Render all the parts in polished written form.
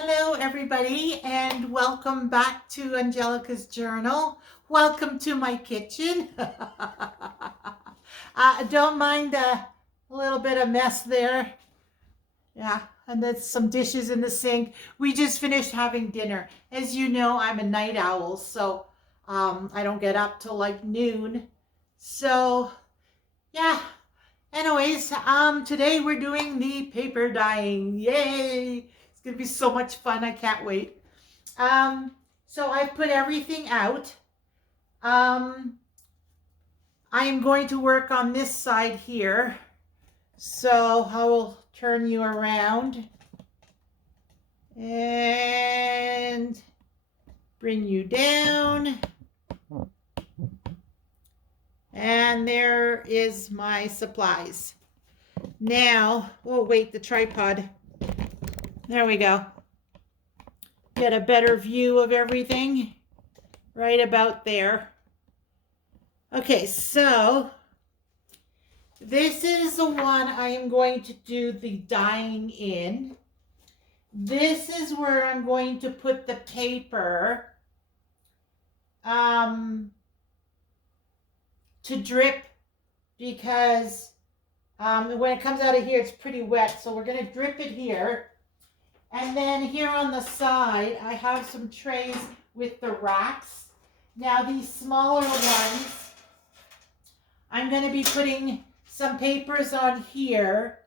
Hello everybody and welcome back to Angelika's journal. Welcome to my kitchen. Don't mind a little bit of mess there. Yeah, and there's some dishes in the sink. We just finished having dinner. As you know, I'm a night owl, so I don't get up till like noon. So yeah. Anyways, today we're doing the paper dyeing. Yay! It's gonna be so much fun. I can't wait. So I've put everything out. I am going to work on this side here. So I will turn you around and bring you down. And there is my supplies. Now, oh wait, the tripod. There we go. Get a better view of everything right about there. Okay, so this is the one I am going to do the dyeing in. This is where I'm going to put the paper to drip, because when it comes out of here it's pretty wet, so we're going to drip it here. And then here on the side I have some trays with the racks. Now these smaller ones, I'm going to be putting some papers on here,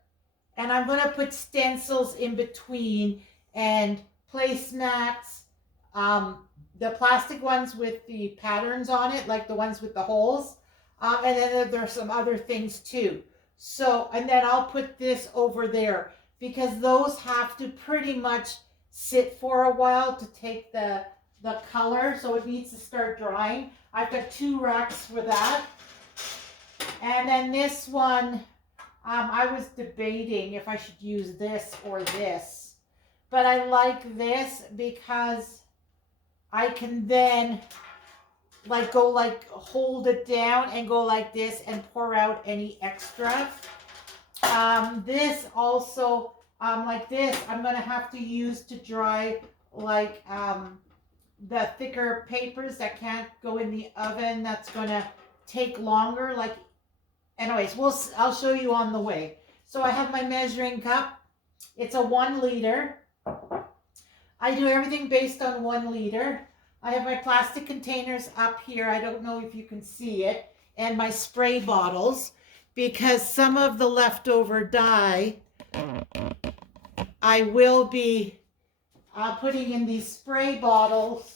and I'm going to put stencils in between and placemats, the plastic ones with the patterns on it, like the ones with the holes. And then there's some other things too. So, and then I'll put this over there, because those have to pretty much sit for a while to take the color. So it needs to start drying. I've got 2 racks for that. And then this one, I was debating if I should use this or this. But I like this because I can then hold it down and go like this and pour out any extra. This also, like this, I'm going to have to use to dry like the thicker papers that can't go in the oven. That's going to take longer. Like, anyways, I'll show you on the way. So I have my measuring cup. It's a 1 liter. I do everything based on 1 liter. I have my plastic containers up here. I don't know if you can see it. And my spray bottles, because some of the leftover dye I will be putting in these spray bottles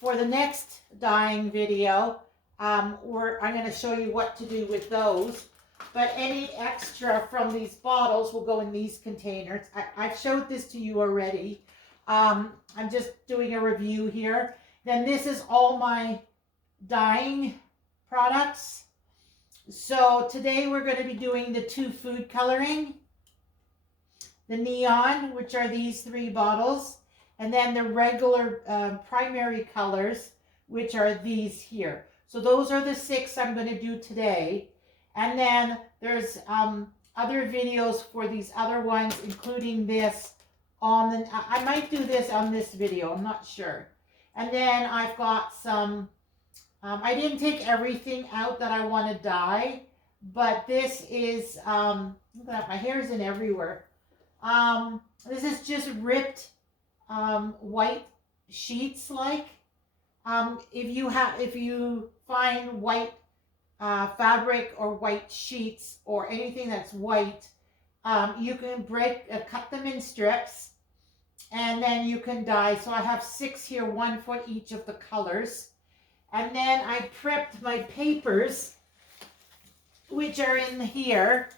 for the next dyeing video. Where I'm going to show you what to do with those. But any extra from these bottles will go in these containers. I've showed this to you already. I'm just doing a review here. Then this is all my dyeing products. So today we're going to be doing the 2 food coloring, the neon, which are these 3 bottles, and then the regular primary colors, which are these here. So those are the 6 I'm going to do today. And then there's other videos for these other ones, including this on the, I might do this on this video, I'm not sure. And then I've got some, I didn't take everything out that I want to dye, but this is, look at that, my hair's in everywhere. This is just ripped white sheets, like. If you find white fabric or white sheets or anything that's white, you can cut them in strips, and then you can dye. So I have 6 here, 1 for each of the colors. And then I prepped my papers, which are in here.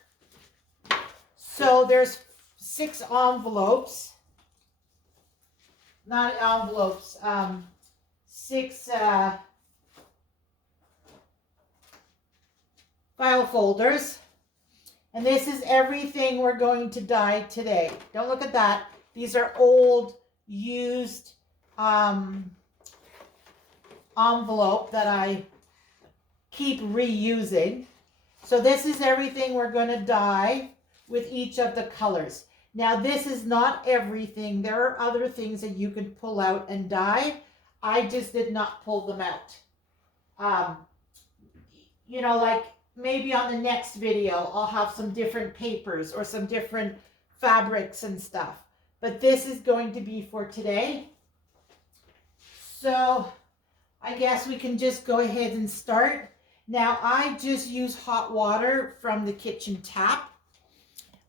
So there's 6 envelopes, not envelopes, 6 file folders. And this is everything we're going to dye today. Don't look at that. These are old, used envelope that I keep reusing. So this is everything we're going to dye with each of the colors. Now, this is not everything. There are other things that you can pull out and dye. I just did not pull them out. You know, like maybe on the next video, I'll have some different papers or some different fabrics and stuff. But this is going to be for today. So I guess we can just go ahead and start. Now, I just use hot water from the kitchen tap.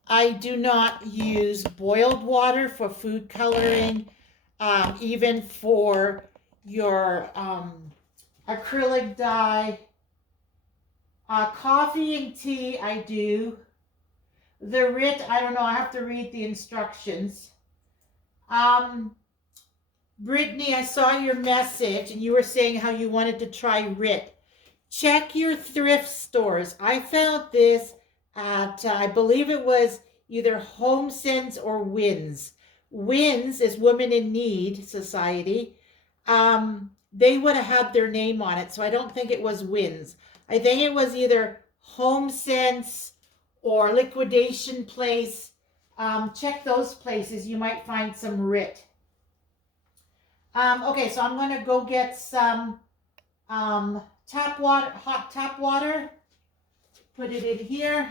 I do not use boiled water for food coloring, even for your acrylic dye. Coffee and tea I do. The RIT, I don't know, I have to read the instructions. Brittany, I saw your message and you were saying how you wanted to try RIT. Check your thrift stores. I found this at, I believe it was either HomeSense or WINS. WINS is Women in Need Society. They would have had their name on it, so I don't think it was WINS. I think it was either HomeSense or Liquidation Place. Check those places. You might find some RIT. Okay, so I'm going to go get some tap water, hot tap water. Put it in here.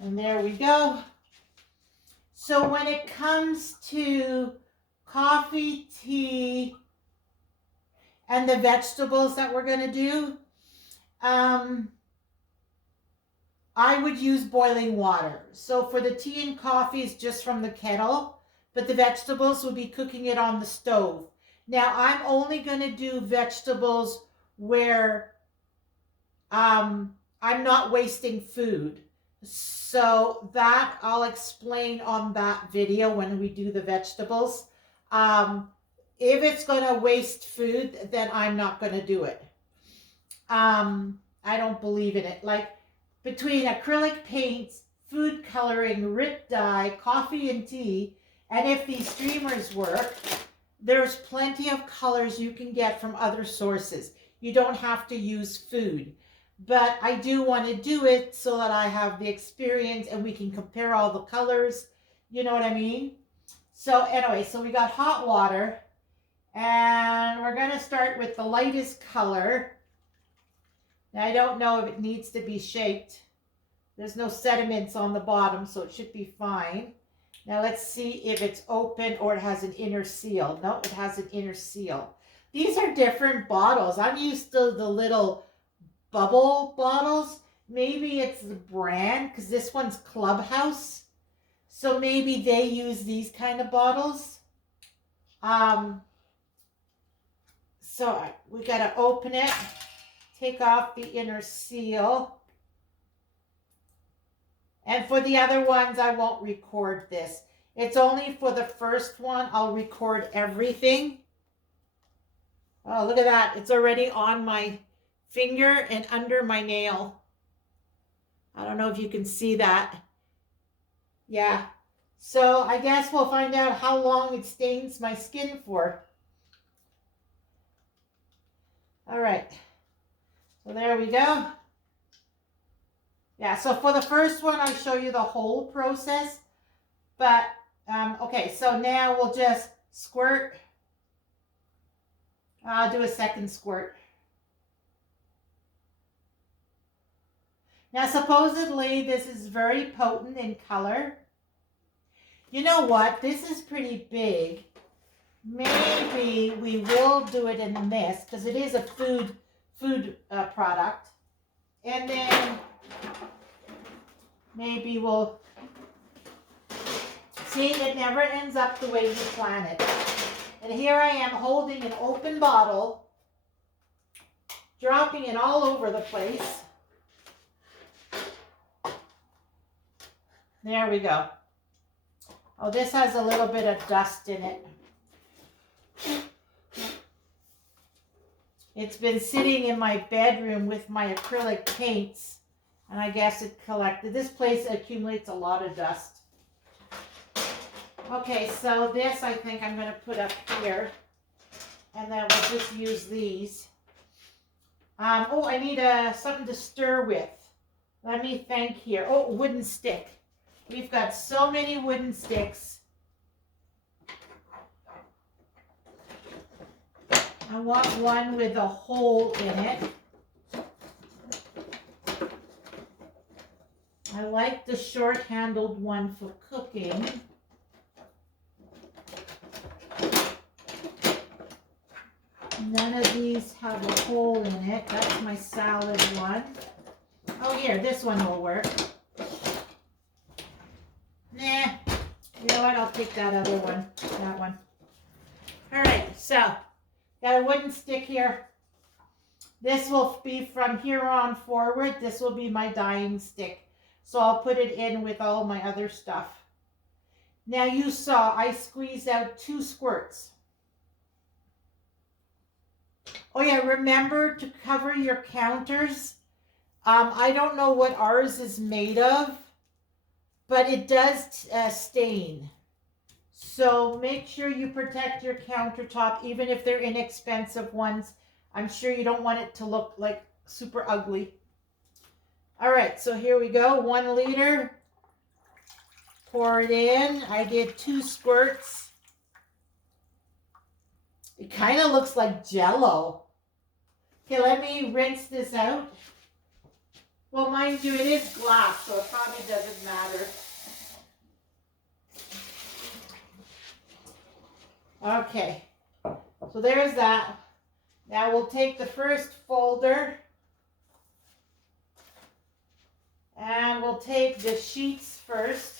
And there we go. So when it comes to coffee, tea, and the vegetables that we're going to do, I would use boiling water. So for the tea and coffee, it's just from the kettle, but the vegetables will be cooking it on the stove. Now, I'm only going to do vegetables where I'm not wasting food. So that I'll explain on that video when we do the vegetables. If it's going to waste food, then I'm not going to do it. I don't believe in it. Like between acrylic paints, food coloring, RIT dye, coffee and tea, and if these streamers work, there's plenty of colors you can get from other sources. You don't have to use food. But I do want to do it so that I have the experience and we can compare all the colors. You know what I mean? So anyway, so we got hot water. And we're going to start with the lightest color. Now, I don't know if it needs to be shaped. There's no sediments on the bottom, so it should be fine. Now, let's see if it's open or it has an inner seal. No, it has an inner seal. These are different bottles. I'm used to the little bubble bottles. Maybe it's the brand, because this one's Clubhouse. So maybe they use these kind of bottles. So we got to open it, take off the inner seal. And for the other ones, I won't record this. It's only for the first one, I'll record everything. Oh, look at that. It's already on my finger and under my nail. I don't know if you can see that. Yeah. So I guess we'll find out how long it stains my skin for. All right. So there we go. Yeah, so for the first one, I'll show you the whole process. But, okay, so now we'll just squirt. I'll do a second squirt. Now, supposedly, this is very potent in color. You know what? This is pretty big. Maybe we will do it in this, because it is a food product. And then maybe we'll see, it never ends up the way you plan it. And here I am holding an open bottle, dropping it all over the place. There we go. Oh, this has a little bit of dust in it. It's been sitting in my bedroom with my acrylic paints, and I guess it collected. This place accumulates a lot of dust. Okay, so this I think I'm going to put up here. And then we'll just use these. Oh, I need something to stir with. Let me think here. Oh, wooden stick. We've got so many wooden sticks. I want one with a hole in it. I like the short-handled one for cooking. None of these have a hole in it. That's my salad one. Oh, here, this one will work. Nah, you know what? I'll take that other one. That one. All right, so got a wooden stick here. This will be from here on forward. This will be my dyeing stick. So I'll put it in with all my other stuff. Now you saw I squeezed out 2 squirts. Oh yeah, remember to cover your counters. I don't know what ours is made of, but it does stain. So make sure you protect your countertop, even if they're inexpensive ones. I'm sure you don't want it to look like super ugly. All right, so here we go. 1 liter. Pour it in. I did 2 squirts. It kind of looks like Jell-O. Okay, let me rinse this out. Well, mind you, it is glass, so it probably doesn't matter. Okay, so there's that. Now we'll take the first folder and we'll take the sheets first.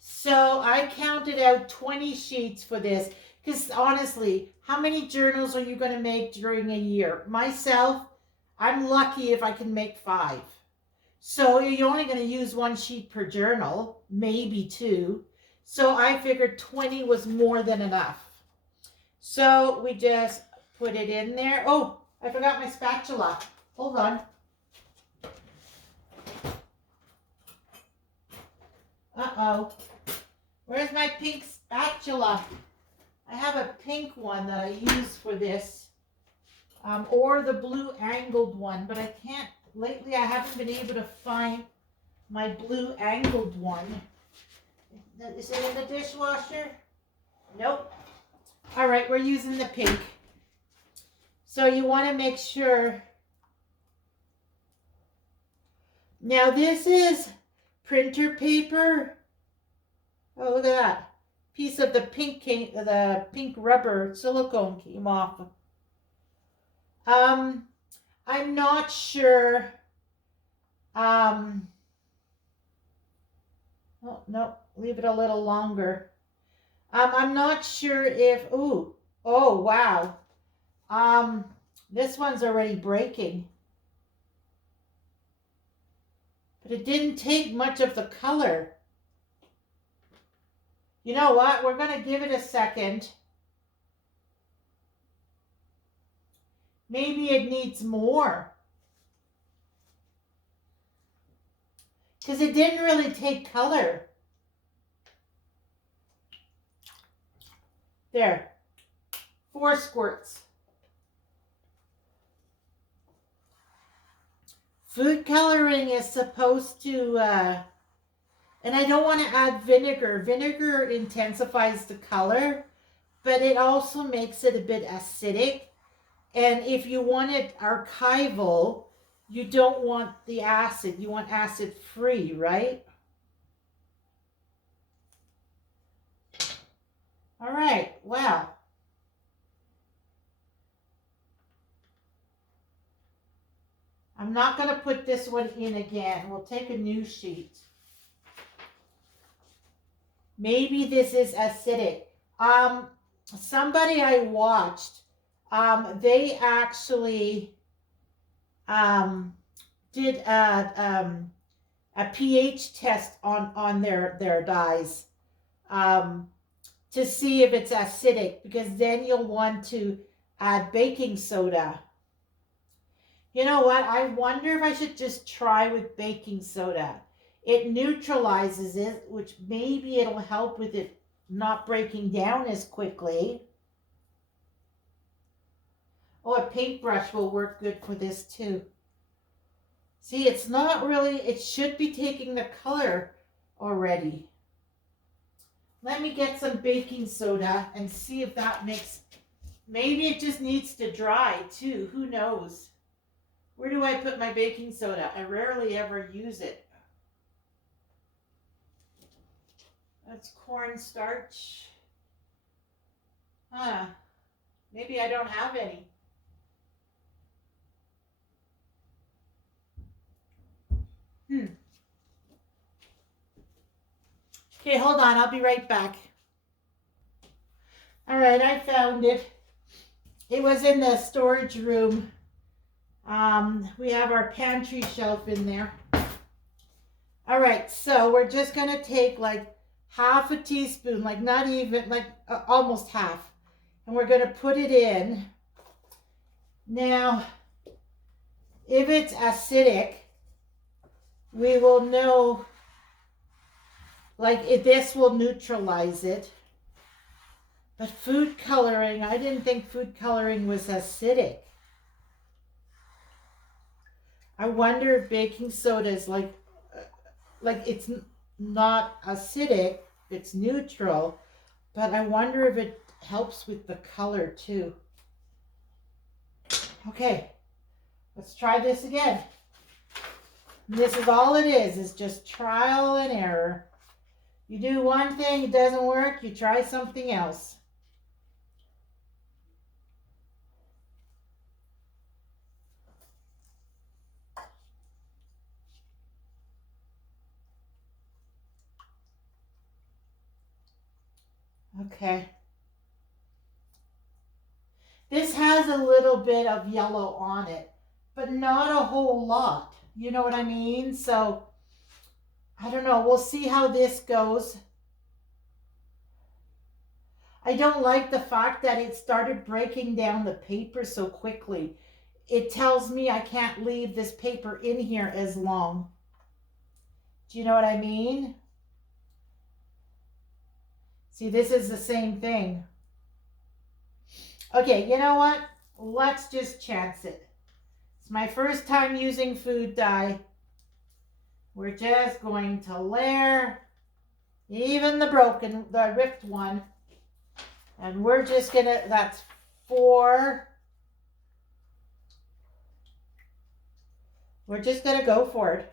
So I counted out 20 sheets for this because honestly, how many journals are you going to make during a year? Myself, I'm lucky if I can make 5. So you're only going to use 1 sheet per journal, maybe 2. So I figured 20 was more than enough. So we just put it in there. Oh, I forgot my spatula. Hold on. Uh-oh. Where's my pink spatula? I have a pink one that I use for this. Or the blue angled one, but I can't, lately I haven't been able to find my blue angled one. Is it in the dishwasher? Nope. All right, we're using the pink. So you want to make sure. Now this is printer paper. Oh, look at that. Piece of the pink rubber silicone came off. I'm not sure. Oh, no, leave it a little longer. I'm not sure if, oh, wow. This one's already breaking. But it didn't take much of the color. You know what? We're going to give it a second. Maybe it needs more. Because it didn't really take color. There. 4 squirts. Food coloring is supposed to, and I don't want to add vinegar. Vinegar intensifies the color, but it also makes it a bit acidic. And if you want it archival, you don't want the acid. You want acid free, right? All right, well. I'm not going to put this one in again. We'll take a new sheet. Maybe this is acidic. Somebody I watched, they actually did a pH test on their dyes to see if it's acidic, because then you'll want to add baking soda. You know what? I wonder if I should just try with baking soda. it neutralizes it, which maybe it'll help with it not breaking down as quickly. Oh, a paintbrush will work good for this too. See, it's not really, it should be taking the color already. Let me get some baking soda and see if that makes, maybe it just needs to dry too. Who knows? Where do I put my baking soda? I rarely ever use it. That's cornstarch. Huh. Maybe I don't have any. Okay, hold on. I'll be right back. All right, I found it. It was in the storage room. We have our pantry shelf in there. All right, so we're just going to take like half a teaspoon, like not even, like almost half. And we're going to put it in. Now, if it's acidic, we will know, like if this will neutralize it. But food coloring, I didn't think food coloring was acidic. I wonder if baking soda is like it's not acidic, it's neutral, but I wonder if it helps with the color too. Okay, let's try this again. This is all it is just trial and error. You do one thing, it doesn't work, you try something else. Okay. This has a little bit of yellow on it, but not a whole lot. You know what I mean? So, I don't know. We'll see how this goes. I don't like the fact that it started breaking down the paper so quickly. It tells me I can't leave this paper in here as long. Do you know what I mean? See, this is the same thing. Okay, you know what? Let's just chance it. It's my first time using food dye. We're just going to layer even the ripped one. And we're just gonna, that's 4. We're just gonna go for it.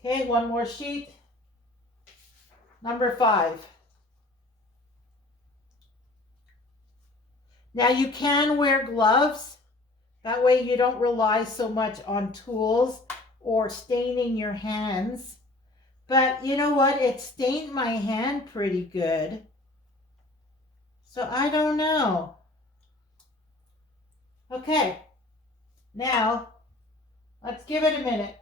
Okay, one more sheet. Number 5. Now you can wear gloves. That way you don't rely so much on tools or staining your hands. But you know what? It stained my hand pretty good. So I don't know. Okay. Now, let's give it a minute.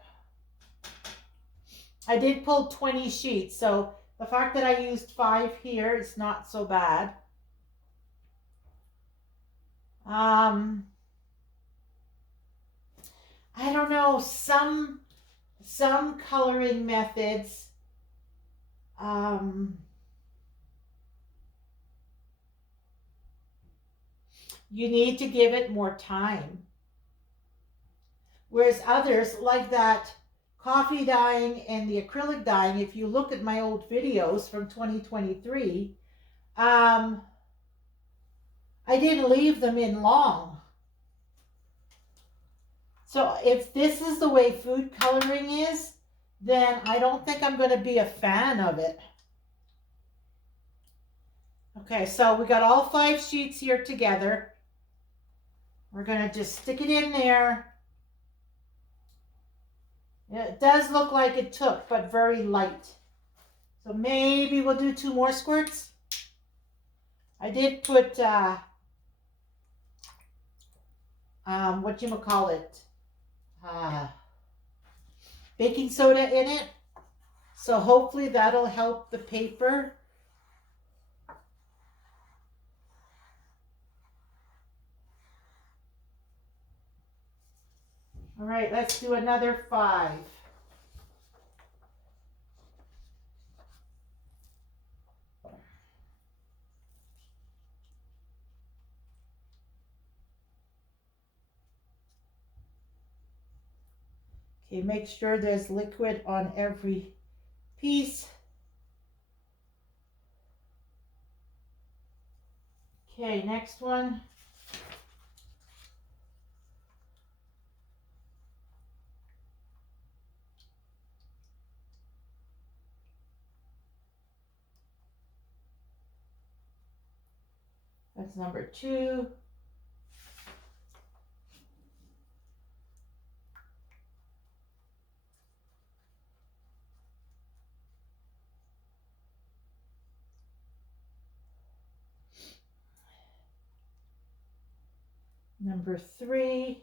I did pull 20 sheets, so the fact that I used 5 here is not so bad. I don't know, some coloring methods, you need to give it more time. Whereas others, like that coffee dyeing and the acrylic dyeing, if you look at my old videos from 2023, I didn't leave them in long. So if this is the way food coloring is, then I don't think I'm going to be a fan of it. Okay, so we got all 5 sheets here together. We're going to just stick it in there. It does look like it took, but very light. So maybe we'll do 2 more squirts. I did put, baking soda in it. So hopefully that'll help the paper. All right, let's do another 5. Okay, make sure there's liquid on every piece. Okay, next one. That's number 2. Number 3.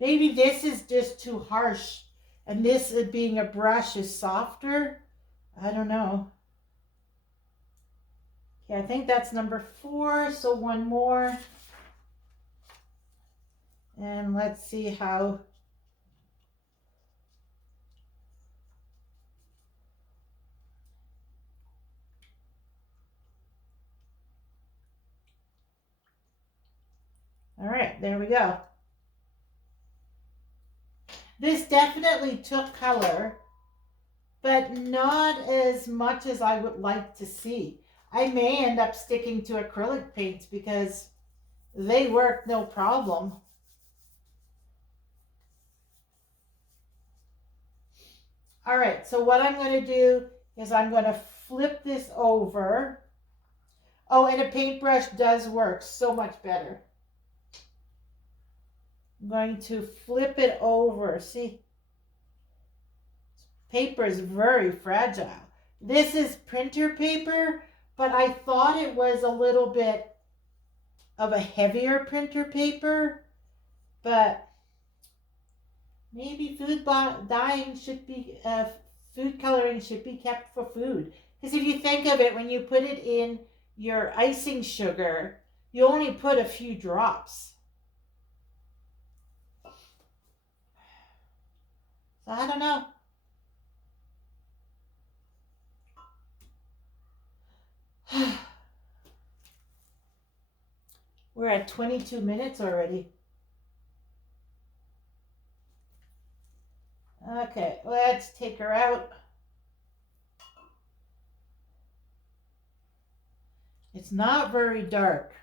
Maybe this is just too harsh, and this being a brush is softer. I don't know. Okay, I think that's number 4, so one more. And let's see how. All right, there we go. This definitely took color, but not as much as I would like to see. I may end up sticking to acrylic paints because they work no problem. All right, so what I'm going to do is I'm going to flip this over. Oh, and a paintbrush does work so much better. I'm going to flip it over. See, paper is very fragile. This is printer paper, but I thought it was a little bit of a heavier printer paper, but maybe food coloring should be kept for food. Because if you think of it, when you put it in your icing sugar, you only put a few drops. So I don't know. We're at 22 minutes already. Okay, let's take her out. It's not very dark.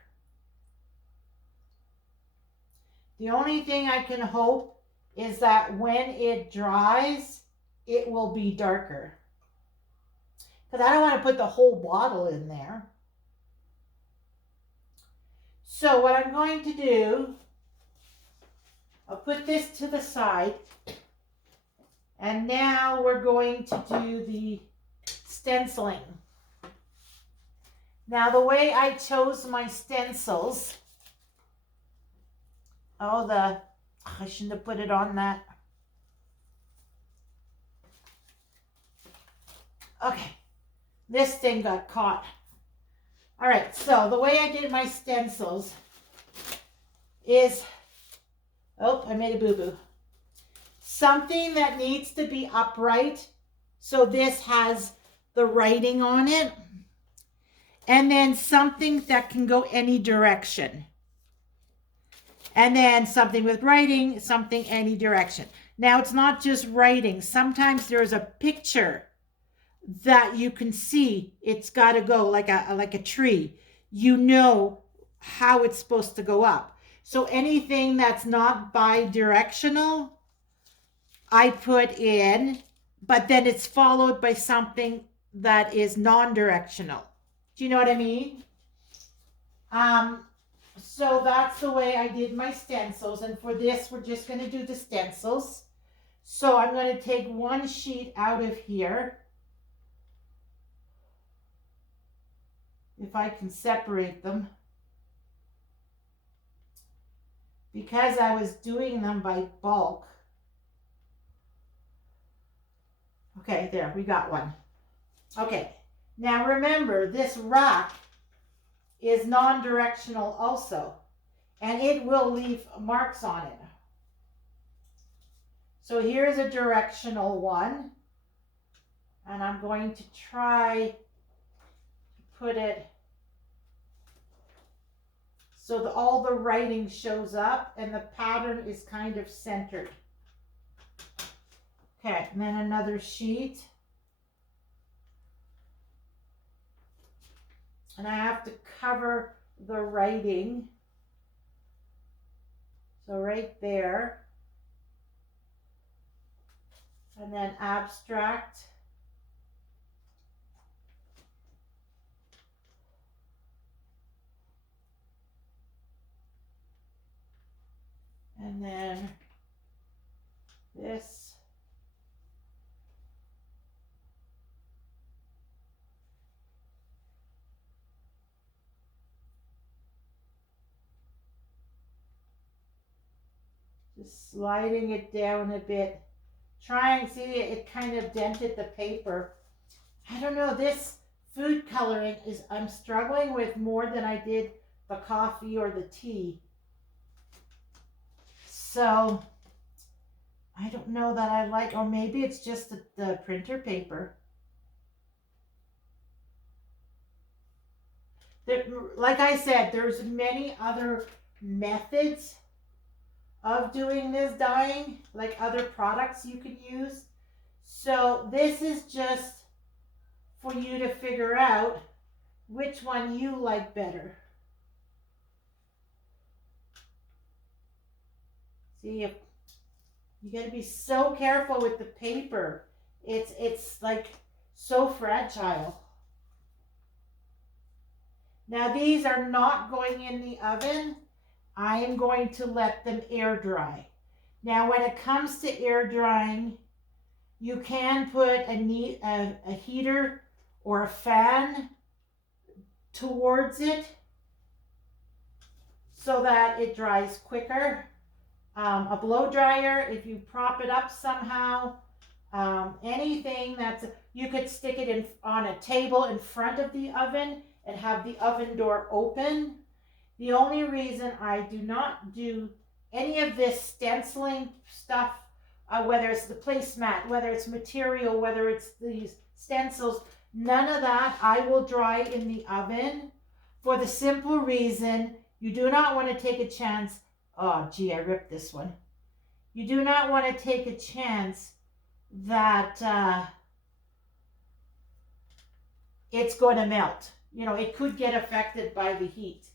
The only thing I can hope is that when it dries, it will be darker. Because I don't want to put the whole bottle in there. So what I'm going to do, I'll put this to the side. And now we're going to do the stenciling. Now the way I chose my stencils, I shouldn't have put it on that. Okay, this thing got caught. All right, so the way I did my stencils is, oh, I made a boo-boo. Something that needs to be upright, so this has the writing on it. And then something that can go any direction. And then something with writing, something any direction. Now it's not just writing. Sometimes there's a picture that you can see. It's got to go like a tree. You know how it's supposed to go up. So anything that's not bi-directional, I put in, but then it's followed by something that is non-directional. Do you know what I mean? So that's the way I did my stencils. And for this, we're just going to do the stencils. So I'm going to take one sheet out of here. If I can separate them. because I was doing them by bulk. Okay, there, we got one. Okay, now remember, this rock is non-directional also, and it will leave marks on it. So here's a directional one, and I'm going to try to put it so that all the writing shows up and the pattern is kind of centered. Okay, and then another sheet. And I have to cover the writing. So right there. And then abstract. And then this. Just sliding it down a bit. Try and see it kind of dented the paper. I don't know, this food coloring is, I'm struggling with more than I did the coffee or the tea. So I don't know that I like, or maybe it's just the printer paper. There, like I said, there's many other methods of doing this dyeing, like other products you can use. So this is just for you to figure out which one you like better. See, you got to be so careful with the paper. It's like so fragile. Now these are not going in the oven. I am going to let them air dry. Now when it comes to air drying, you can put a heater or a fan towards it so that it dries quicker. A blow dryer, if you prop it up somehow, anything that's, you could stick it on a table in front of the oven and have the oven door open. The only reason I do not do any of this stenciling stuff, whether it's the placemat, whether it's material, whether it's these stencils, none of that I will dry in the oven for the simple reason you do not want to take a chance. Oh, gee, I ripped this one. You do not want to take a chance that it's going to melt. You know, it could get affected by the heat.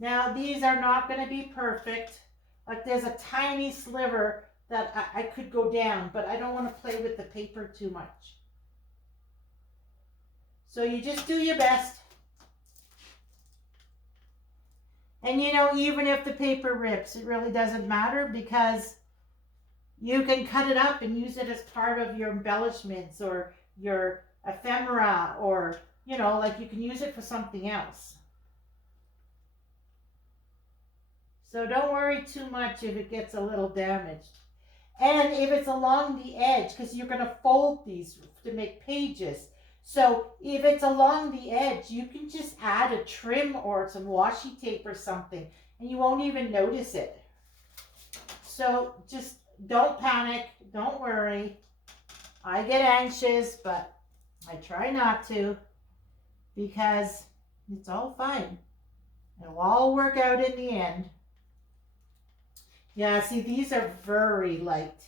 Now, these are not going to be perfect. Like there's a tiny sliver that I could go down, but I don't want to play with the paper too much. So you just do your best. And you know, even if the paper rips, it really doesn't matter because you can cut it up and use it as part of your embellishments or your ephemera, or, you know, like you can use it for something else. So don't worry too much if it gets a little damaged. And if it's along the edge, because you're going to fold these to make pages. So if it's along the edge, you can just add a trim or some washi tape or something, and you won't even notice it. So just don't panic, don't worry. I get anxious, but I try not to because it's all fine. It'll all work out in the end. Yeah, see, these are very light.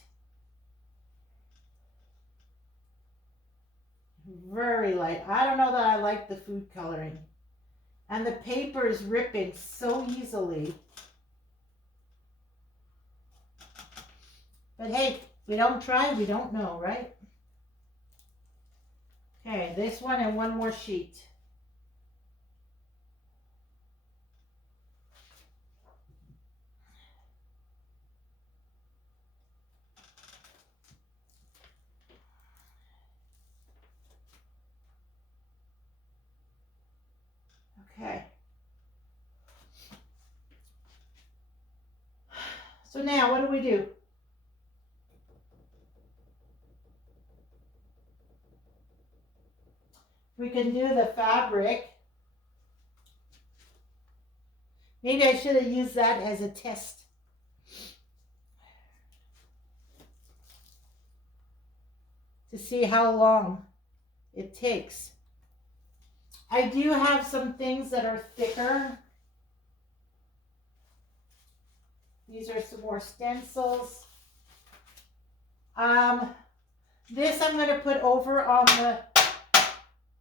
Very light. I don't know that I like the food coloring. And the paper is ripping so easily. But hey, we don't try, we don't know, right? Okay, this one and one more sheet. So now, what do? We can do the fabric. Maybe I should have used that as a test. To see how long it takes. I do have some things that are thicker. These are some more stencils. This I'm going to put over on the,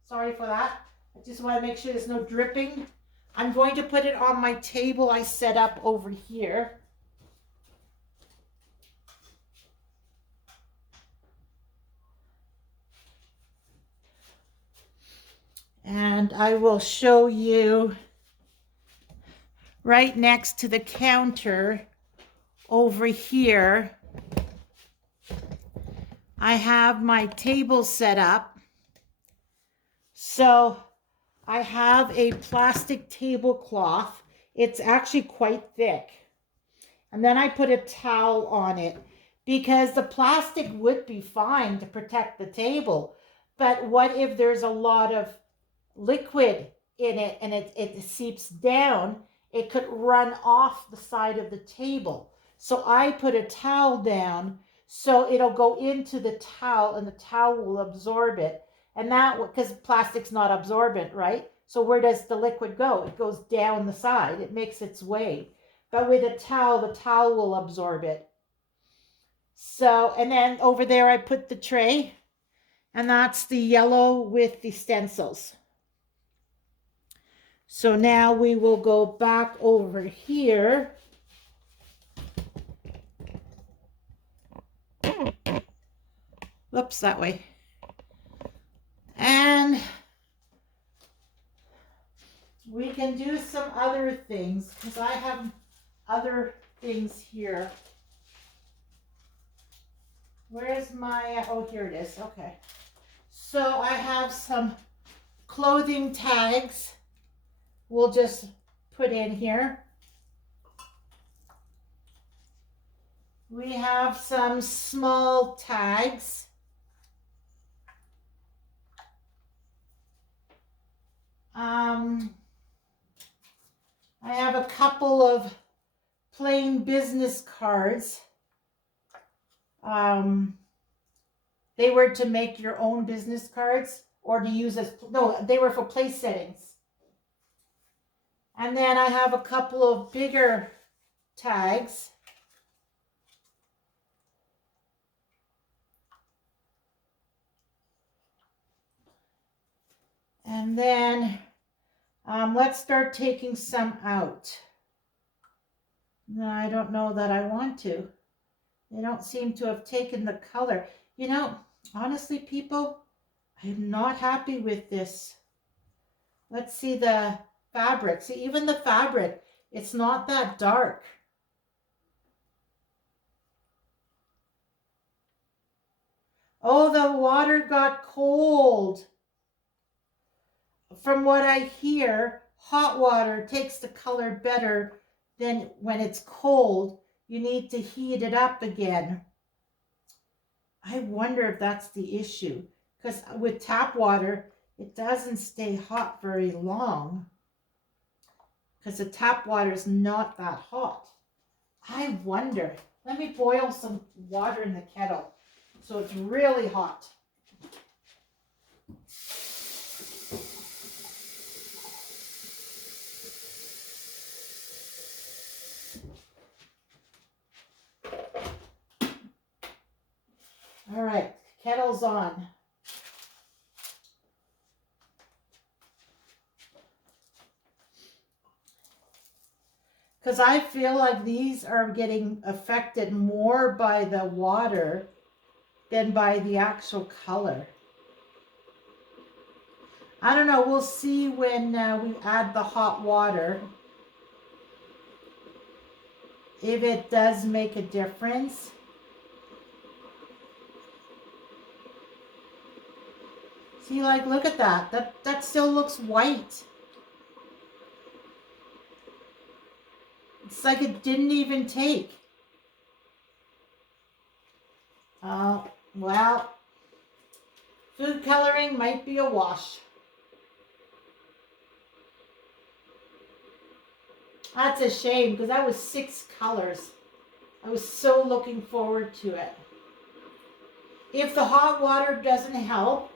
sorry for that. I just want to make sure there's no dripping. I'm going to put it on my table I set up over here. And I will show you right next to the counter over here. I have my table set up. So I have a plastic tablecloth. It's actually quite thick. And then I put a towel on it because the plastic would be fine to protect the table. But what if there's a lot of liquid in it and it seeps down? It could run off the side of the table. So I put a towel down so it'll go into the towel and the towel will absorb it. And that, because plastic's not absorbent, right? So where does the liquid go? It goes down the side. It makes its way. But with a towel, the towel will absorb it. So, and then over there I put the tray. And that's the yellow with the stencils. So now we will go back over here. Whoops, that way. And we can do some other things because I have other things here. Where's my, oh, here it is. Okay. So I have some clothing tags. We'll just put in here. We have some small tags. I have a couple of plain business cards. They were to make your own business cards or to use as, no, they were for place settings. And then I have a couple of bigger tags. And then let's start taking some out. No, I don't know that I want to. They don't seem to have taken the color. You know, honestly, people, I'm not happy with this. Let's see the fabric. See, even the fabric, it's not that dark. Oh, the water got cold. From what I hear, hot water takes the color better than when it's cold. You need to heat it up again. I wonder if that's the issue. Because with tap water, it doesn't stay hot very long. Because the tap water is not that hot. I wonder. Let me boil some water in the kettle so it's really hot. All right, kettle's on. Because I feel like these are getting affected more by the water than by the actual color. I don't know, we'll see when we add the hot water if it does make a difference. See, like, look at that. That still looks white. It's like it didn't even take. Well, food coloring might be a wash. That's a shame because that was 6 colors. I was so looking forward to it. If the hot water doesn't help,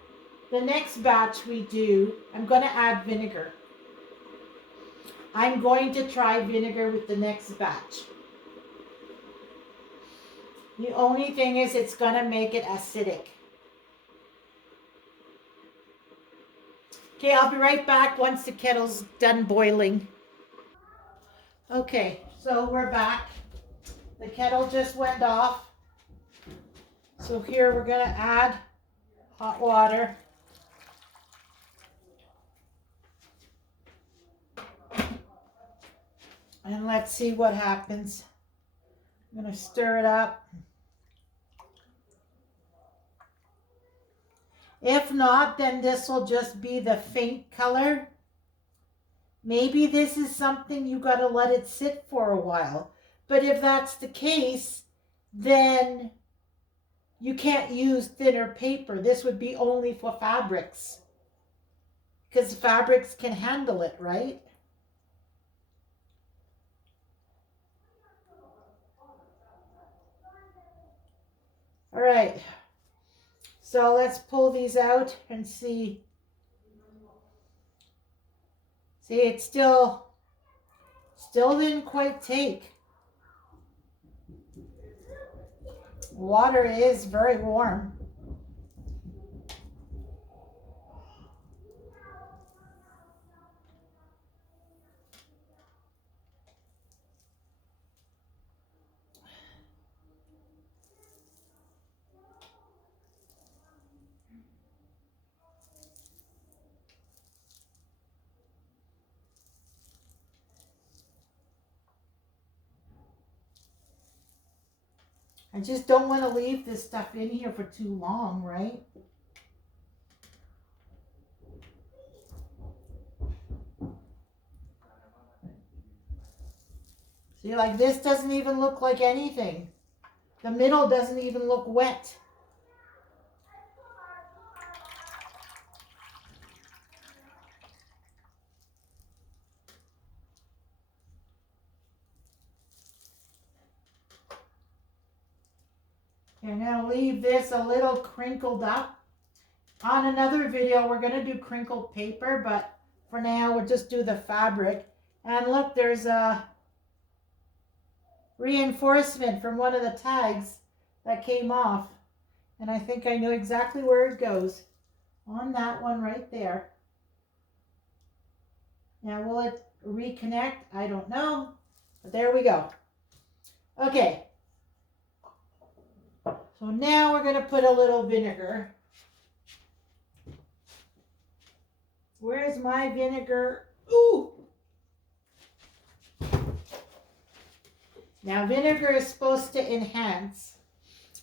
the next batch we do, I'm going to add vinegar. I'm going to try vinegar with the next batch. The only thing is it's going to make it acidic. Okay, I'll be right back once the kettle's done boiling. Okay, so we're back. The kettle just went off. So here we're going to add hot water. And let's see what happens. I'm going to stir it up. If not, then this will just be the faint color. Maybe this is something you got to let it sit for a while. But if that's the case, then you can't use thinner paper. This would be only for fabrics. Because fabrics can handle it, right? All right. So let's pull these out and see. See, it still didn't quite take. Water is very warm. I just don't want to leave this stuff in here for too long, right? See, like this doesn't even look like anything. The middle doesn't even look wet. I'm going to leave this a little crinkled up. On another video, we're going to do crinkled paper, but for now, we'll just do the fabric. And look, there's a reinforcement from one of the tags that came off. And I think I know exactly where it goes. On that one right there. Now, will it reconnect? I don't know. But there we go. Okay. So now we're going to put a little vinegar. Where's my vinegar? Ooh! Now vinegar is supposed to enhance.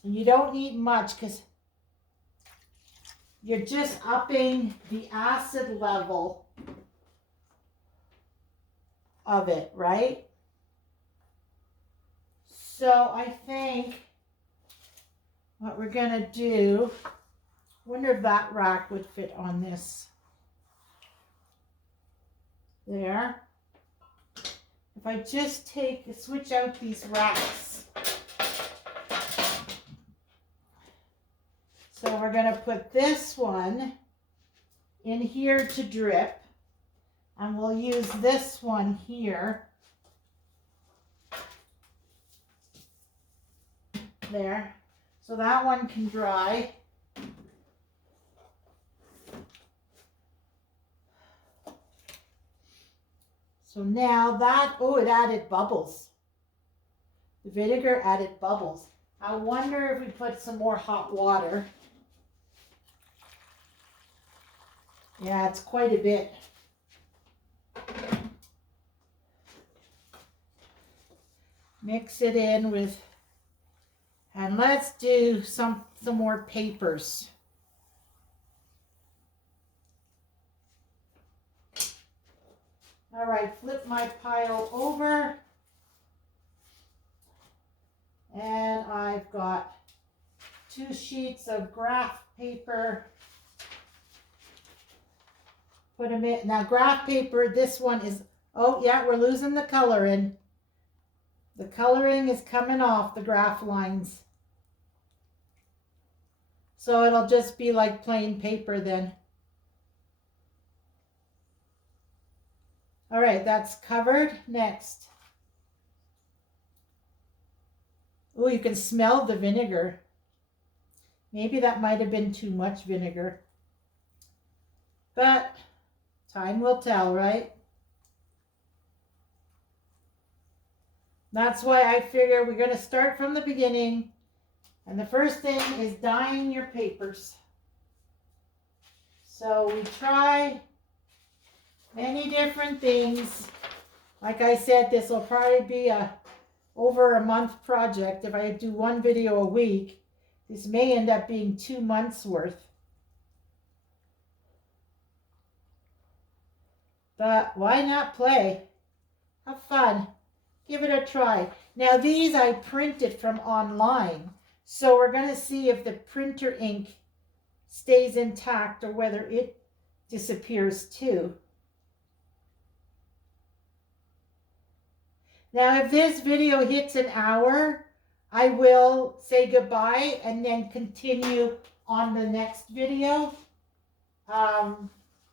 And you don't need much because you're just upping the acid level of it, right? So I think what we're going to do, wonder if that rack would fit on this. There. If I just switch out these racks. So we're going to put this one in here to drip. And we'll use this one here. There. So that one can dry. So now that, oh, it added bubbles. The vinegar added bubbles. I wonder if we put some more hot water. Yeah, it's quite a bit. Mix it in with, and let's do some more papers. All right, flip my pile over. And I've got 2 sheets of graph paper. Put them in. Now graph paper, this one is, oh yeah, we're losing the coloring. The coloring is coming off the graph lines. So it'll just be like plain paper then. All right, that's covered. Next. Oh, you can smell the vinegar. Maybe that might have been too much vinegar. But time will tell, right? That's why I figure we're going to start from the beginning. And the first thing is dyeing your papers. So we try many different things. Like I said, this will probably be over a month project. If I do one video a week, this may end up being 2 months worth. But why not play? Have fun. Give it a try. Now these I printed from online. So we're going to see if the printer ink stays intact or whether it disappears too. Now if this video hits an hour, I will say goodbye and then continue on the next video.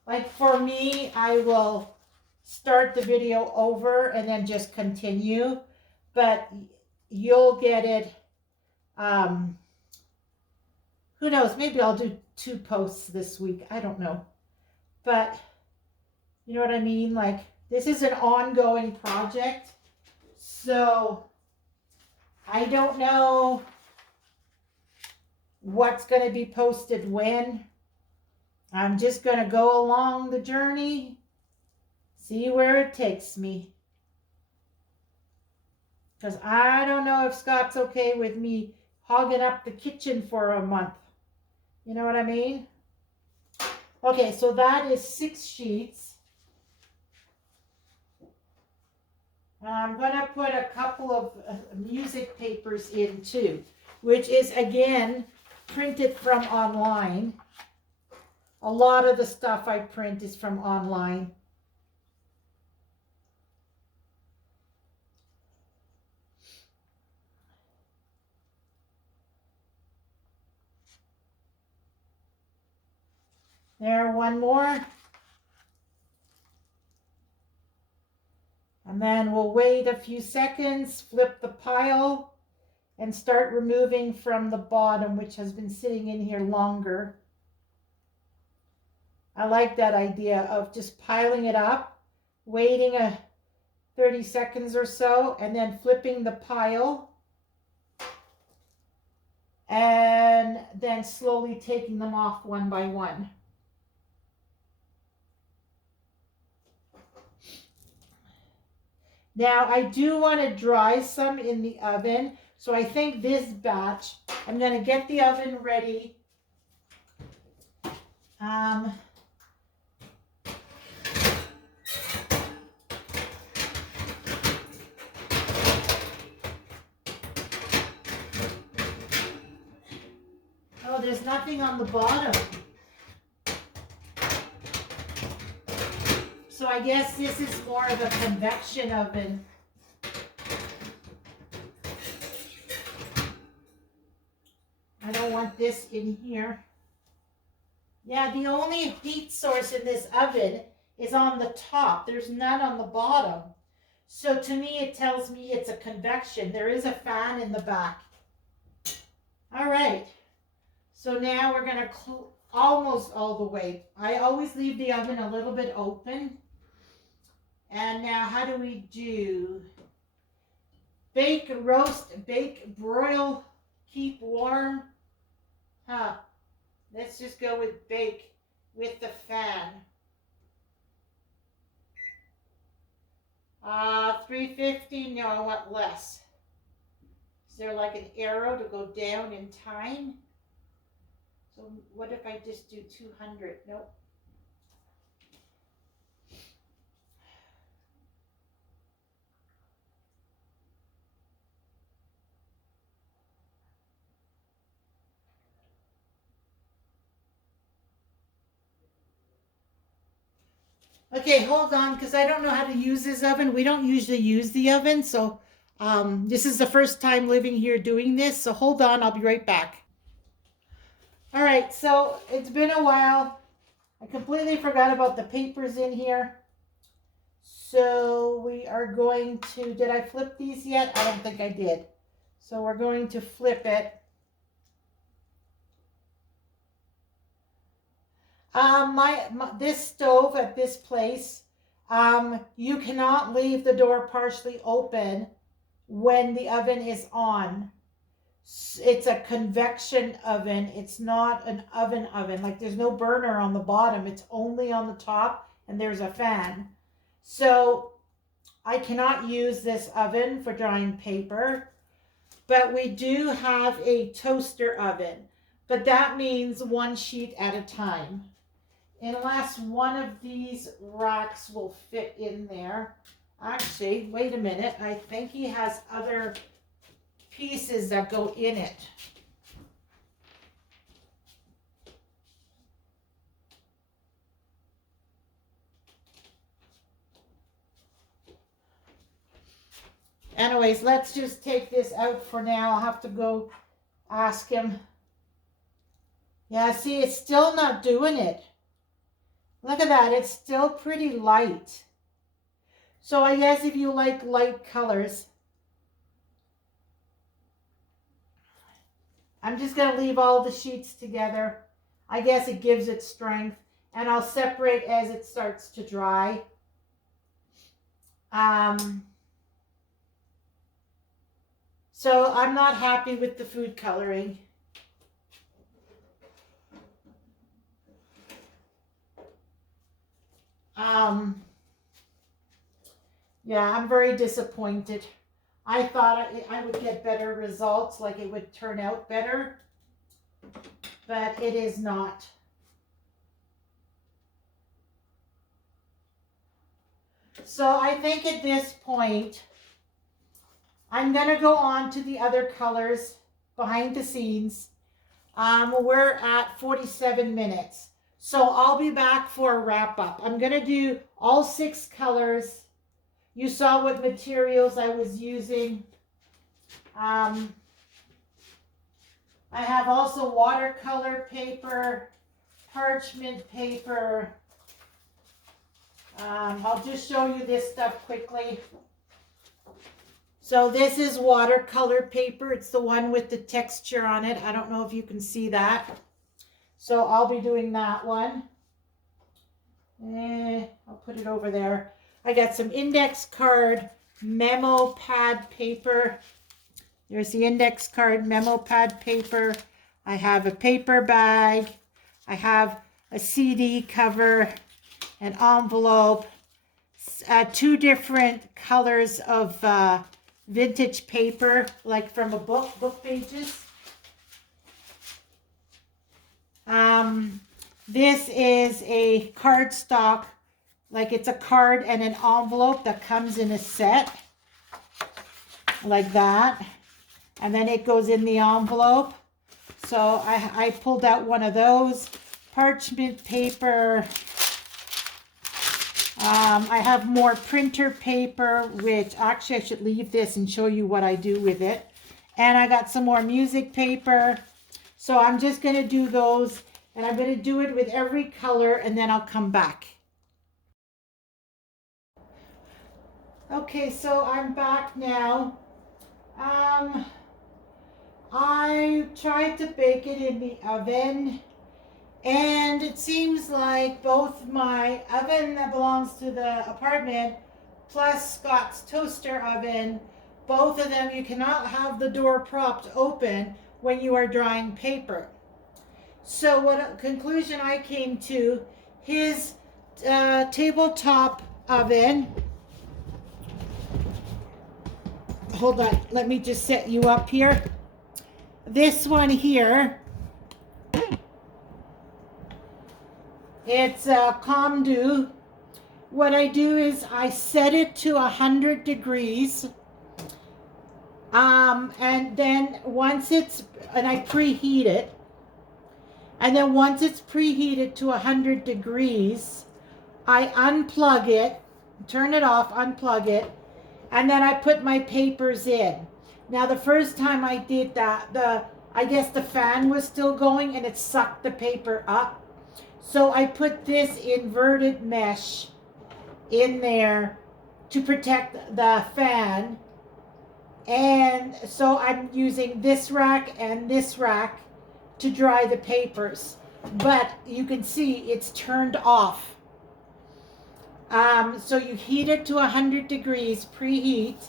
Like for me, I will start the video over and then just continue, but you'll get it. Who knows, maybe I'll do 2 posts this week. I don't know. But you know what I mean? Like this is an ongoing project. So I don't know what's going to be posted when. I'm just going to go along the journey, see where it takes me. Because I don't know if Scott's okay with me hogging up the kitchen for a month. You know what I mean? Okay, so that is 6 sheets. I'm going to put a couple of music papers in too, which is again printed from online. A lot of the stuff I print is from online. There, one more. And then we'll wait a few seconds, flip the pile, and start removing from the bottom, which has been sitting in here longer. I like that idea of just piling it up, waiting 30 seconds or so, and then flipping the pile, and then slowly taking them off one by one. Now I do want to dry some in the oven, so I think this batch, I'm going to get the oven ready. Oh, there's nothing on the bottom. So I guess this is more of a convection oven. I don't want this in here. Yeah, the only heat source in this oven is on the top. There's none on the bottom. So to me, it tells me it's a convection. There is a fan in the back. All right. So now we're going to almost all the way. I always leave the oven a little bit open. And now how do we do? Bake, roast, bake, broil, keep warm. Let's just go with bake with the fan. 350, no, I want less. Is there like an arrow to go down in time? So what if I just do 200? Nope. Okay, hold on, because I don't know how to use this oven. We don't usually use the oven, so this is the first time living here doing this. So hold on, I'll be right back. All right, so it's been a while. I completely forgot about the papers in here. So we are going to, did I flip these yet? I don't think I did. So we're going to flip it. This stove at this place, you cannot leave the door partially open when the oven is on. It's a convection oven. It's not an oven. Like there's no burner on the bottom. It's only on the top and there's a fan. So I cannot use this oven for drying paper, but we do have a toaster oven, but that means one sheet at a time. Unless one of these racks will fit in there. Actually, wait a minute. I think he has other pieces that go in it. Anyways, let's just take this out for now. I'll have to go ask him. Yeah, see, it's still not doing it. Look at that, it's still pretty light. So I guess if you like light colors, I'm just going to leave all the sheets together. I guess it gives it strength, and I'll separate as it starts to dry. So I'm not happy with the food coloring. Yeah, I'm very disappointed. I thought I would get better results, like it would turn out better, but it is not. So I think at this point, I'm going to go on to the other colors behind the scenes. We're at 47 minutes. So I'll be back for a wrap up. I'm going to do all 6 colors. You saw what materials I was using. I have also watercolor paper, parchment paper. I'll just show you this stuff quickly. So this is watercolor paper. It's the one with the texture on it. I don't know if you can see that. So I'll be doing that one. I'll put it over there. I got some index card memo pad paper. There's the index card memo pad paper. I have a paper bag. I have a CD cover, an envelope, 2 different colors of vintage paper, like from a book pages. This is a cardstock, like it's a card and an envelope that comes in a set, like that. And then it goes in the envelope. So I pulled out one of those. Parchment paper. I have more printer paper, which actually I should leave this and show you what I do with it. And I got some more music paper. So I'm just going to do those, and I'm going to do it with every color, and then I'll come back. Okay, so I'm back now. I tried to bake it in the oven, and it seems like both my oven that belongs to the apartment plus Scott's toaster oven, both of them, you cannot have the door propped open when you are drying paper. So what conclusion I came to, his tabletop oven, hold on, let me just set you up here. This one here, it's a Comdu. What I do is I set it to 100 degrees. And then once it's, and I preheat it. And then once it's preheated to 100 degrees, I unplug it, turn it off, unplug it, and then I put my papers in. Now the first time I did that, I guess the fan was still going and it sucked the paper up. So I put this inverted mesh in there to protect the fan. And so I'm using this rack and this rack to dry the papers. But you can see it's turned off. So you heat it to 100 degrees, preheat.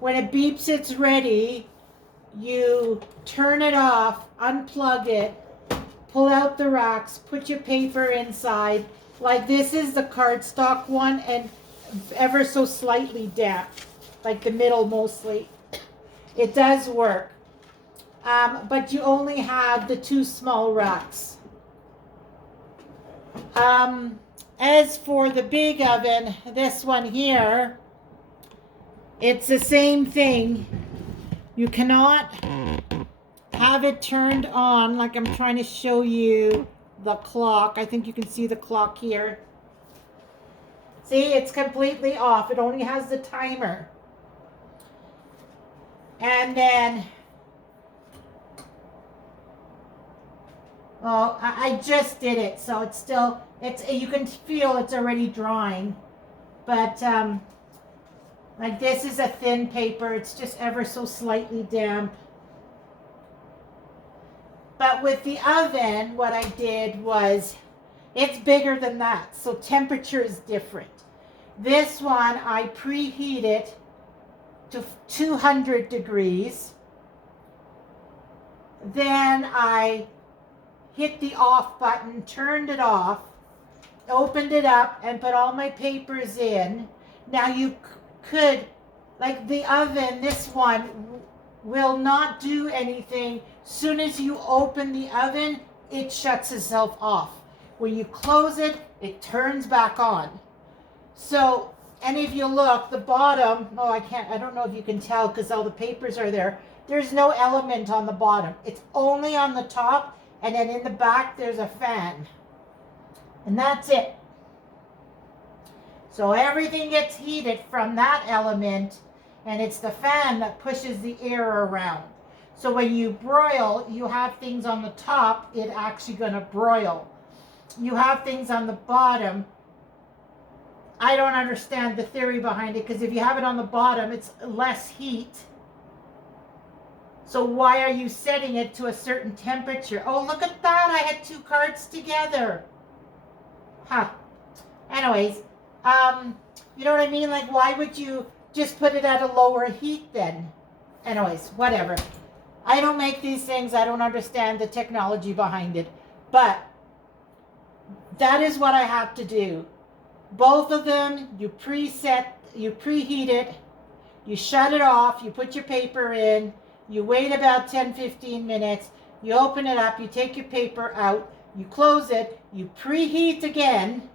When it beeps it's ready, you turn it off, unplug it, pull out the racks, put your paper inside. Like this is the cardstock one and ever so slightly damp, like the middle mostly. It does work. But you only have the 2 small racks. As for the big oven, this one here, it's the same thing. You cannot have it turned on, like I'm trying to show you the clock. I think you can see the clock here. See, it's completely off. It only has the timer. And then, well, I just did it, so it's still, you can feel it's already drying. But, like this is a thin paper. It's just ever so slightly damp. But with the oven, what I did was, it's bigger than that, so temperature is different. This one, I preheat it to 200 degrees. Then I hit the off button, turned it off, opened it up, and put all my papers in. Now you could, like the oven, this one will not do anything. Soon as you open the oven, it shuts itself off. When you close it, it turns back on. So, and if you look, the bottom, I don't know if you can tell because all the papers are there. There's no element on the bottom. It's only on the top, and then in the back there's a fan. And that's it. So everything gets heated from that element, and it's the fan that pushes the air around. So when you broil, you have things on the top, it's actually going to broil. You have things on the bottom. I don't understand the theory behind it, because if you have it on the bottom, it's less heat. So why are you setting it to a certain temperature? Oh, look at that. I had 2 cards together. Huh. Anyways, you know what I mean? Like, why would you just put it at a lower heat then? Anyways, whatever. I don't make these things. I don't understand the technology behind it. But that is what I have to do. Both of them, you preheat it, you shut it off, you put your paper in, you wait about 10-15 minutes, you open it up, you take your paper out, you close it, you preheat again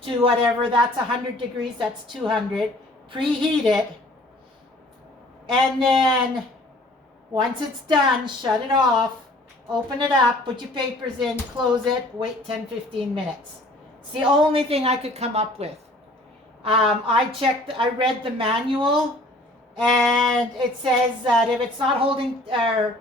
to whatever, that's 100 degrees, that's 200, preheat it, and then once it's done, shut it off, open it up, put your papers in, close it, wait 10-15 minutes. It's the only thing I could come up with. I read the manual, and it says that if it's not holding, or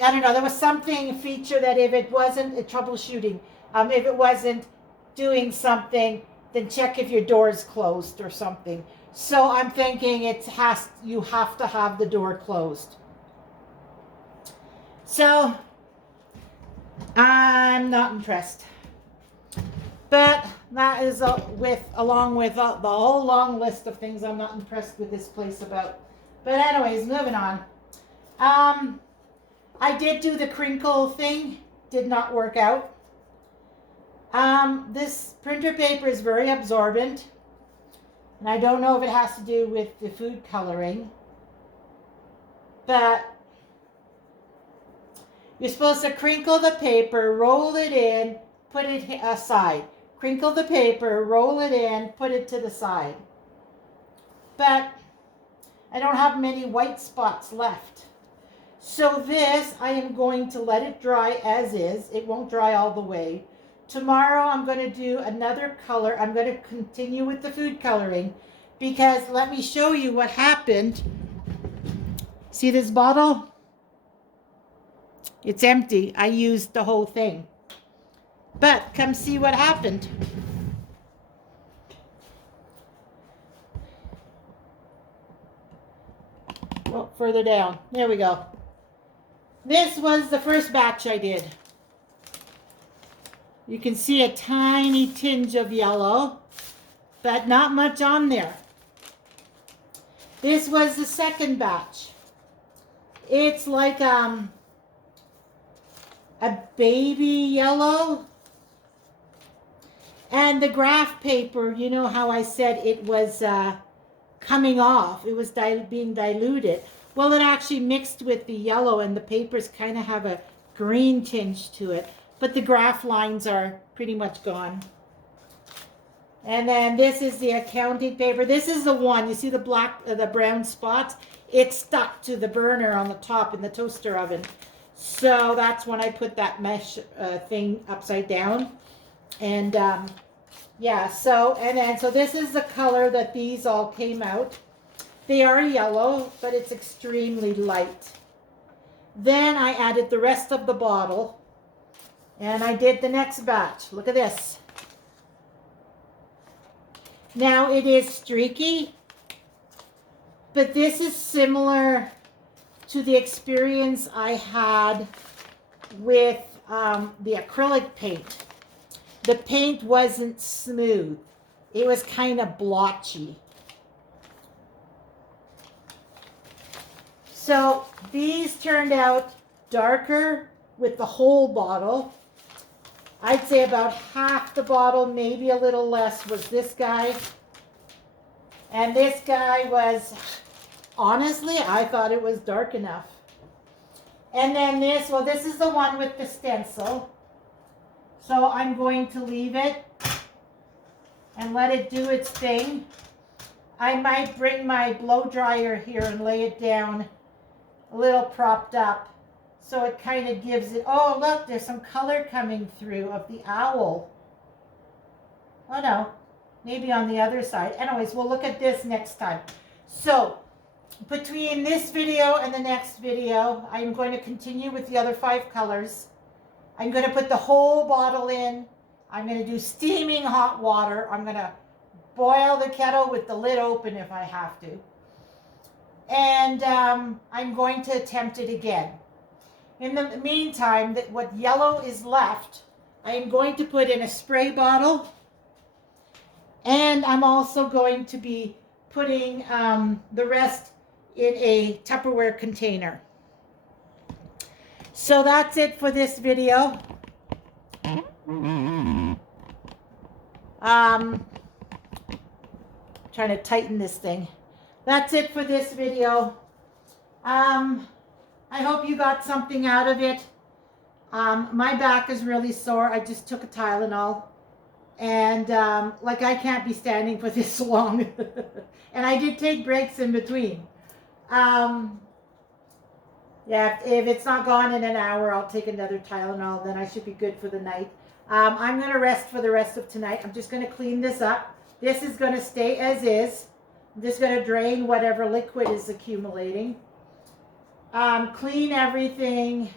I don't know, there was something feature that if it wasn't troubleshooting, if it wasn't doing something, then check if your door is closed or something. So I'm thinking you have to have the door closed. So I'm not impressed. But that is along with the whole long list of things I'm not impressed with this place about. But anyways, moving on. I did do the crinkle thing. Did not work out. This printer paper is very absorbent. And I don't know if it has to do with the food coloring. But you're supposed to crinkle the paper, roll it in, put it aside. Crinkle the paper, roll it in, put it to the side. But I don't have many white spots left. So this, I am going to let it dry as is. It won't dry all the way. tomorrow I'm going to do another color. I'm going to continue with the food coloring because let me show you what happened. See this bottle? It's empty. I used the whole thing. But come see what happened. Well, further down. There we go. This was the first batch I did. You can see a tiny tinge of yellow, but not much on there. This was the second batch. It's like a baby yellow. And the graph paper, you know how I said it was coming off. It was being diluted. Well, it actually mixed with the yellow and the papers kind of have a green tinge to it. But the graph lines are pretty much gone. And then this is the accounting paper. This is the one, you see the black, the brown spots? It stuck to the burner on the top in the toaster oven. So that's when I put that mesh thing upside down. And yeah, so this is the color that these all came out. They are yellow, but it's extremely light. Then I added the rest of the bottle. And I did the next batch. Look at this. Now it is streaky, but this is similar to the experience I had with the acrylic paint. The paint wasn't smooth. It was kind of blotchy. So these turned out darker with the whole bottle. I'd say about half the bottle, maybe a little less, was this guy. And this guy was, honestly, I thought it was dark enough. And then this, well, this is the one with the stencil. So I'm going to leave it and let it do its thing. I might bring my blow dryer here and lay it down a little propped up. So it kind of gives it, oh look, there's some color coming through of the owl. Oh no, maybe on the other side. Anyways, we'll look at this next time. So between this video and the next video, I'm going to continue with the other 5 colors. I'm going to put the whole bottle in. I'm going to do steaming hot water. I'm going to boil the kettle with the lid open if I have to. And I'm going to attempt it again. In the meantime, what yellow is left, I am going to put in a spray bottle. And I'm also going to be putting the rest in a Tupperware container. So that's it for this video. Trying to tighten this thing. That's it for this video. I hope you got something out of it. My back is really sore. I just took a Tylenol. And like I can't be standing for this long. And I did take breaks in between. Yeah, if it's not gone in an hour, I'll take another Tylenol. Then I should be good for the night. I'm going to rest for the rest of tonight. I'm just going to clean this up. This is going to stay as is. I'm just going to drain whatever liquid is accumulating. Clean everything.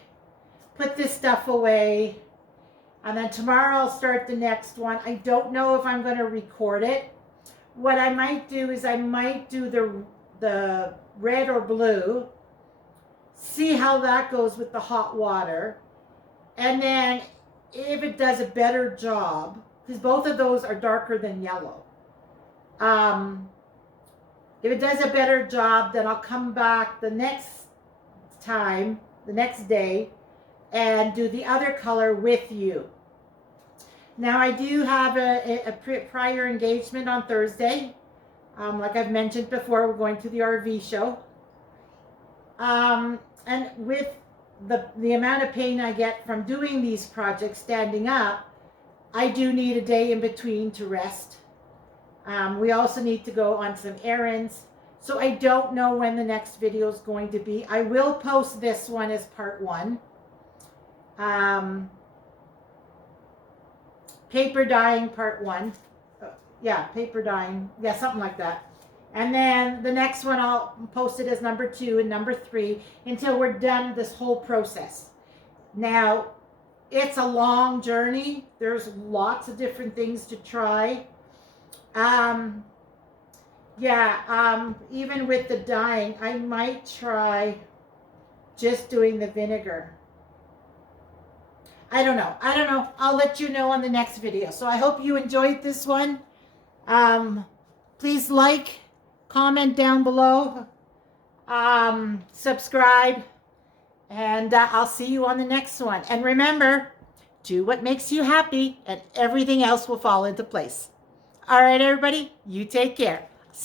Put this stuff away. And then tomorrow I'll start the next one. I don't know if I'm going to record it. What I might do is I might do the red or blue. See how that goes with the hot water. And then if it does a better job, because both of those are darker than yellow. If it does a better job, then I'll come back the next time, the next day, and do the other color with you. Now I do have a prior engagement on Thursday. Like I've mentioned before, we're going to the RV show. And with the amount of pain I get from doing these projects standing up, I do need a day in between to rest. We also need to go on some errands. So I don't know when the next video is going to be. I will post this one as part 1. paper dyeing part 1. Yeah, paper dyeing. Yeah, something like that. And then the next one I'll post it as number 2 and number 3 until we're done this whole process. Now, it's a long journey. There's lots of different things to try. Even with the dyeing, I might try just doing the vinegar. I don't know. I'll let you know on the next video. So I hope you enjoyed this one. Please like, comment down below, subscribe, and I'll see you on the next one. And remember, do what makes you happy and everything else will fall into place. All right, everybody, you take care.